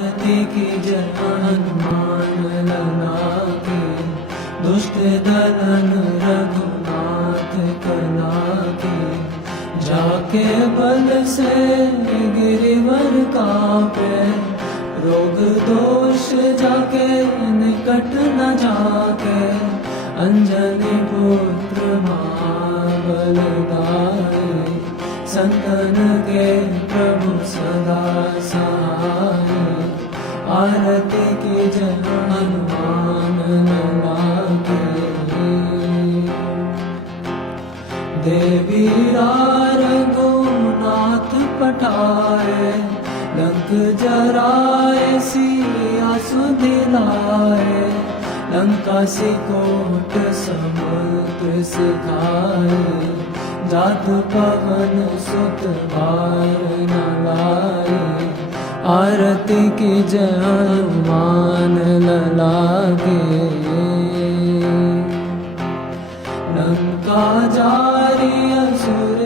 आरती की जय हनुमान लला की, दुष्ट दलन रघुनाथ कला की। जाके बल से गिरिवर कापे, रोग दोष जाके निकट न जाके। अंजनी पुत्र महाबलदाई, संतन के प्रभु सदा सहाय। आरती की जय हनुमान लला की। देवी रघुनाथ पठाए, लंक जराए सिया सुदिलाए। लंका सिकोट समुद्र सिखाए, जात पवन सुत भार न लाए। आरती की जय हनुमान लला की। लंका जारी असुर